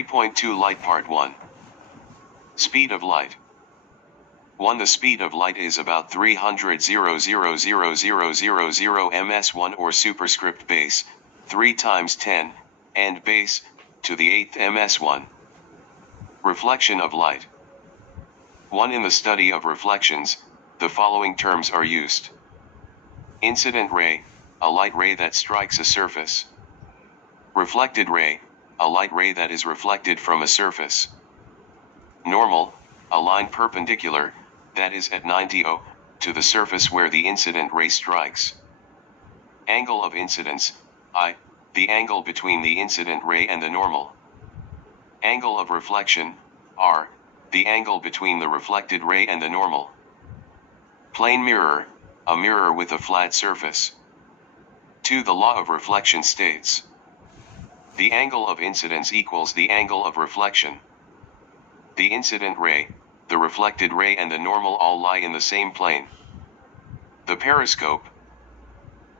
3.2 Light Part 1. Speed of light. 1. The speed of light is about 300,000,000 ms1 or superscript base, 3 times 10, and base, to the 8th ms1. Reflection of light. 1. In the study of reflections, the following terms are used. Incident ray, a light ray that strikes a surface. Reflected ray, a light ray that is reflected from a surface. Normal, a line perpendicular, that is at 90°, to the surface where the incident ray strikes. Angle of incidence, I, the angle between the incident ray and the normal. Angle of reflection, R, the angle between the reflected ray and the normal. Plane mirror, a mirror with a flat surface. 2. The law of reflection states: the angle of incidence equals the angle of reflection. The incident ray, the reflected ray and the normal all lie in the same plane. The periscope.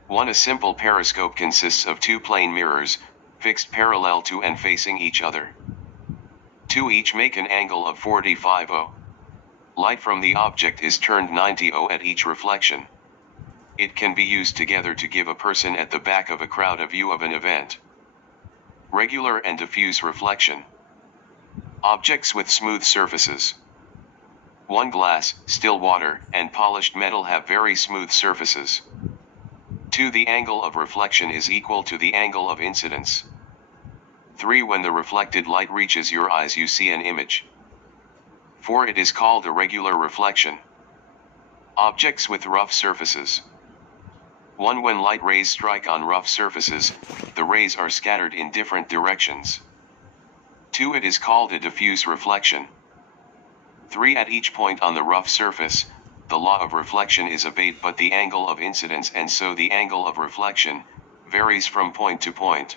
1. A simple periscope consists of 2 plane mirrors, fixed parallel to and facing each other. 2. Each make an angle of 45°. Light from the object is turned 90° at each reflection. It can be used together to give a person at the back of a crowd a view of an event. Regular and diffuse reflection. Objects with smooth surfaces. 1. Glass, still water, and polished metal have very smooth surfaces. 2. The angle of reflection is equal to the angle of incidence. 3. When the reflected light reaches your eyes you see an image. 4. It is called a regular reflection. Objects with rough surfaces. 1. When light rays strike on rough surfaces, the rays are scattered in different directions. 2. It is called a diffuse reflection. 3. At each point on the rough surface, the law of reflection is obeyed but the angle of incidence and so the angle of reflection, varies from point to point.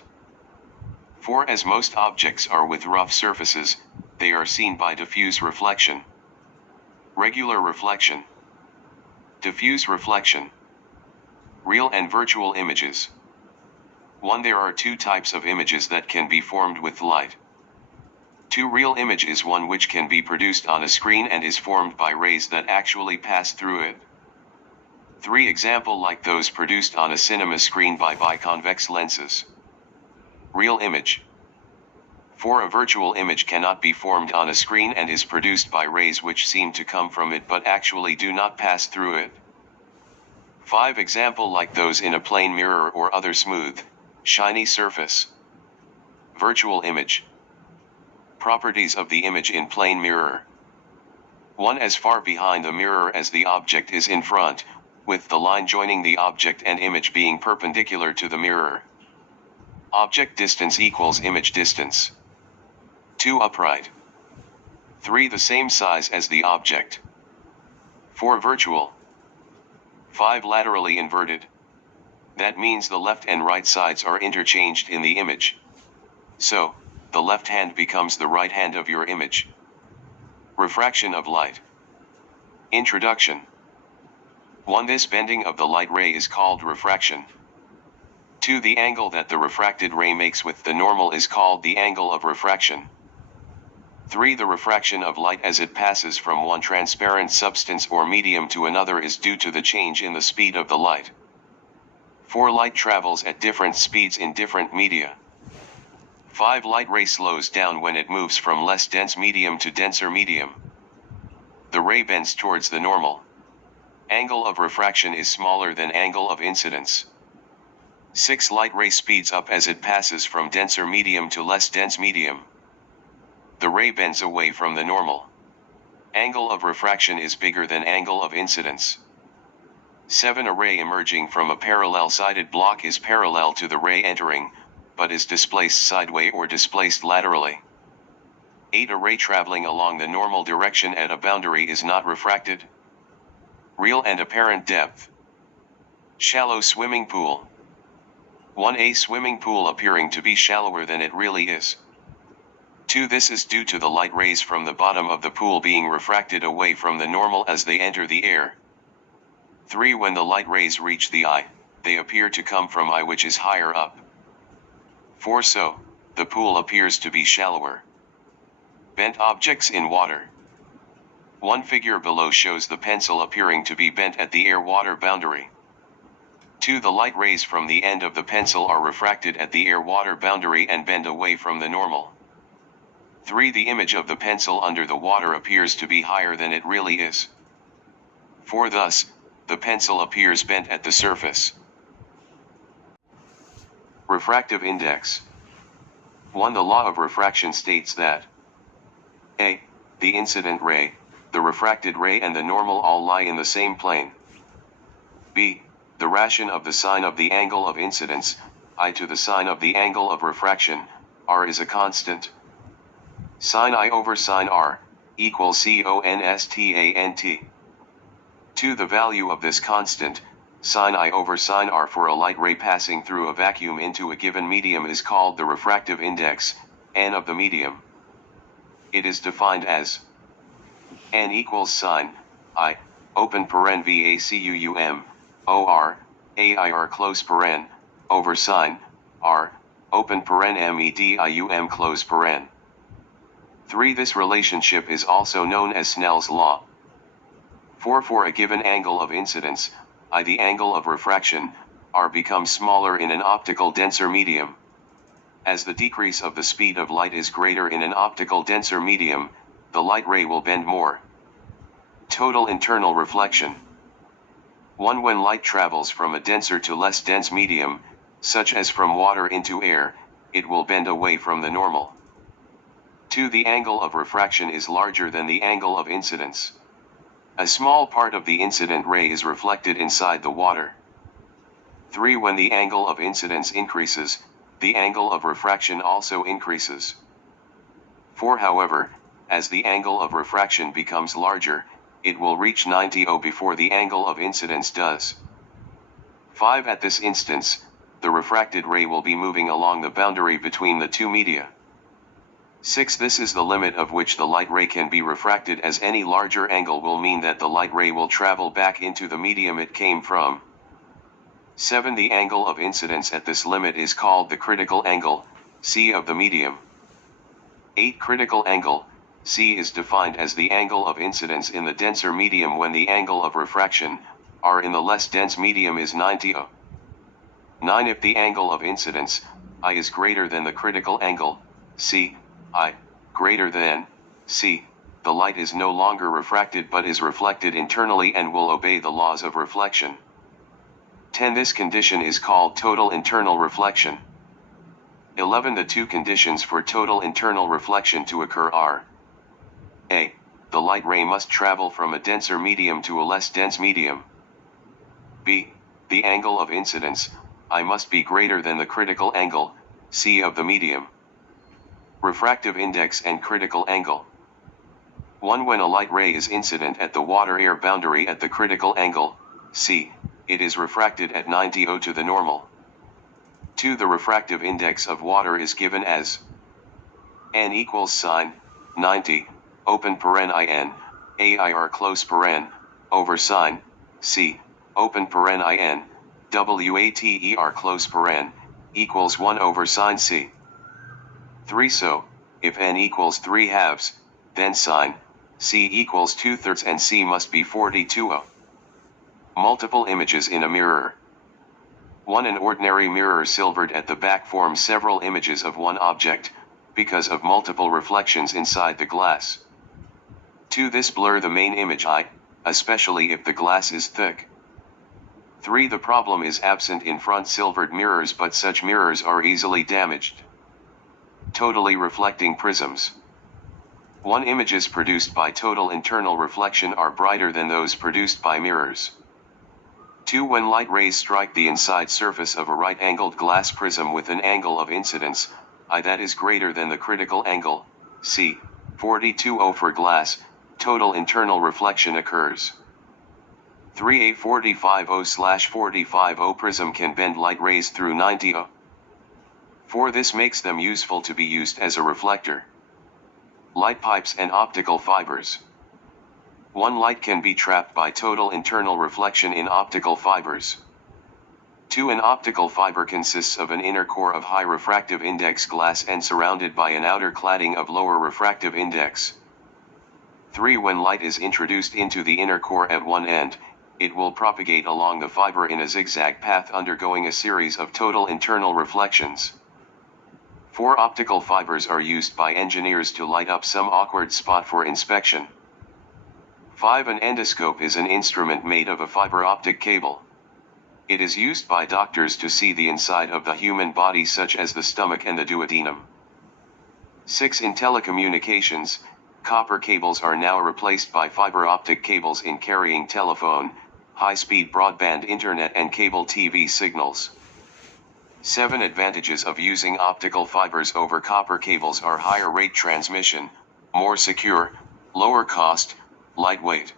4. As most objects are with rough surfaces, they are seen by diffuse reflection. Regular reflection. Diffuse reflection. Real and virtual images. 1. There are 2 types of images that can be formed with light. 2. Real image is one which can be produced on a screen and is formed by rays that actually pass through it. 3. Example like those produced on a cinema screen by biconvex lenses. Real image. 4. A virtual image cannot be formed on a screen and is produced by rays which seem to come from it but actually do not pass through it. 5. Example like those in a plane mirror or other smooth, shiny surface. Virtual image. Properties of the image in plane mirror. 1. As far behind the mirror as the object is in front, with the line joining the object and image being perpendicular to the mirror. Object distance equals image distance. 2. Upright. 3. The same size as the object. 4. Virtual. 5. Laterally inverted. That means the left and right sides are interchanged in the image. So, the left hand becomes the right hand of your image. Refraction of light. Introduction. 1. This bending of the light ray is called refraction. 2. The angle that the refracted ray makes with the normal is called the angle of refraction. 3. The refraction of light as it passes from one transparent substance or medium to another is due to the change in the speed of the light. 4. Light travels at different speeds in different media. 5. Light ray slows down when it moves from less dense medium to denser medium. The ray bends towards the normal. Angle of refraction is smaller than angle of incidence. 6. Light ray speeds up as it passes from denser medium to less dense medium. The ray bends away from the normal. Angle of refraction is bigger than angle of incidence. 7. A ray emerging from a parallel-sided block is parallel to the ray entering, but is displaced sideways or displaced laterally. 8. A ray traveling along the normal direction at a boundary is not refracted. Real and apparent depth. Shallow swimming pool. 1. A swimming pool appearing to be shallower than it really is. 2. This is due to the light rays from the bottom of the pool being refracted away from the normal as they enter the air. 3. When the light rays reach the eye, they appear to come from eye which is higher up. 4. So, the pool appears to be shallower. Bent objects in water. One figure below shows the pencil appearing to be bent at the air-water boundary. 2. The light rays from the end of the pencil are refracted at the air-water boundary and bend away from the normal. 3. The image of the pencil under the water appears to be higher than it really is. 4. Thus, the pencil appears bent at the surface. Refractive index. 1. The law of refraction states that a. The incident ray, the refracted ray and the normal all lie in the same plane. b. The ration of the sine of the angle of incidence, I to the sine of the angle of refraction, r is a constant. Sine I over sine r, equals constant. 2. The value of this constant, sine I over sine r for a light ray passing through a vacuum into a given medium is called the refractive index, n of the medium. It is defined as n equals sine I, open paren vacuum, or, air close paren, over sine, r, open paren medium close paren. 3. This relationship is also known as Snell's law. 4. For a given angle of incidence, I the angle of refraction, r becomes smaller in an optical denser medium. As the decrease of the speed of light is greater in an optical denser medium, the light ray will bend more. Total internal reflection. 1. When light travels from a denser to less dense medium, such as from water into air, it will bend away from the normal. 2. The angle of refraction is larger than the angle of incidence. A small part of the incident ray is reflected inside the water. 3. When the angle of incidence increases, the angle of refraction also increases. 4. However, as the angle of refraction becomes larger, it will reach 90° before the angle of incidence does. 5. At this instance, the refracted ray will be moving along the boundary between the two media. 6. This is the limit of which the light ray can be refracted, as any larger angle will mean that the light ray will travel back into the medium it came from. 7. The angle of incidence at this limit is called the critical angle, C of the medium. 8. Critical angle, C is defined as the angle of incidence in the denser medium when the angle of refraction, R in the less dense medium is 90°. 9. If the angle of incidence, I is greater than the critical angle, C, I, greater than, C, the light is no longer refracted but is reflected internally and will obey the laws of reflection. 10. This condition is called total internal reflection. 11. The two conditions for total internal reflection to occur are: a. The light ray must travel from a denser medium to a less dense medium. b. The angle of incidence, I must be greater than the critical angle, C of the medium. Refractive index and critical angle. 1. When a light ray is incident at the water-air boundary at the critical angle, C, it is refracted at 90° to the normal. 2. The refractive index of water is given as n equals sine 90, open paren in, air close paren, over sine, C, open paren in, water close paren, equals 1 over sine C. 3. So, if n equals 3/2, then sine, C equals 2/3 and C must be 42°. Multiple images in a mirror. 1. An ordinary mirror silvered at the back forms several images of one object, because of multiple reflections inside the glass. 2. This blur the main image I, especially if the glass is thick. 3. The problem is absent in front silvered mirrors, but such mirrors are easily damaged. Totally reflecting prisms. 1. Images produced by total internal reflection are brighter than those produced by mirrors. 2. When light rays strike the inside surface of a right-angled glass prism with an angle of incidence, I that is greater than the critical angle, C, 42° for glass, total internal reflection occurs. 3. A 45°/45° prism can bend light rays through 90°. 4. This makes them useful to be used as a reflector. Light pipes and optical fibers. 1. Light can be trapped by total internal reflection in optical fibers. 2. An optical fiber consists of an inner core of high refractive index glass and surrounded by an outer cladding of lower refractive index. 3. When light is introduced into the inner core at one end, it will propagate along the fiber in a zigzag path undergoing a series of total internal reflections. 4. Optical fibers are used by engineers to light up some awkward spot for inspection. 5. An endoscope is an instrument made of a fiber optic cable. It is used by doctors to see the inside of the human body, such as the stomach and the duodenum. 6. In telecommunications, copper cables are now replaced by fiber optic cables in carrying telephone, high-speed broadband internet and cable TV signals. 7. Advantages of using optical fibers over copper cables are higher rate transmission, more secure, lower cost, lightweight.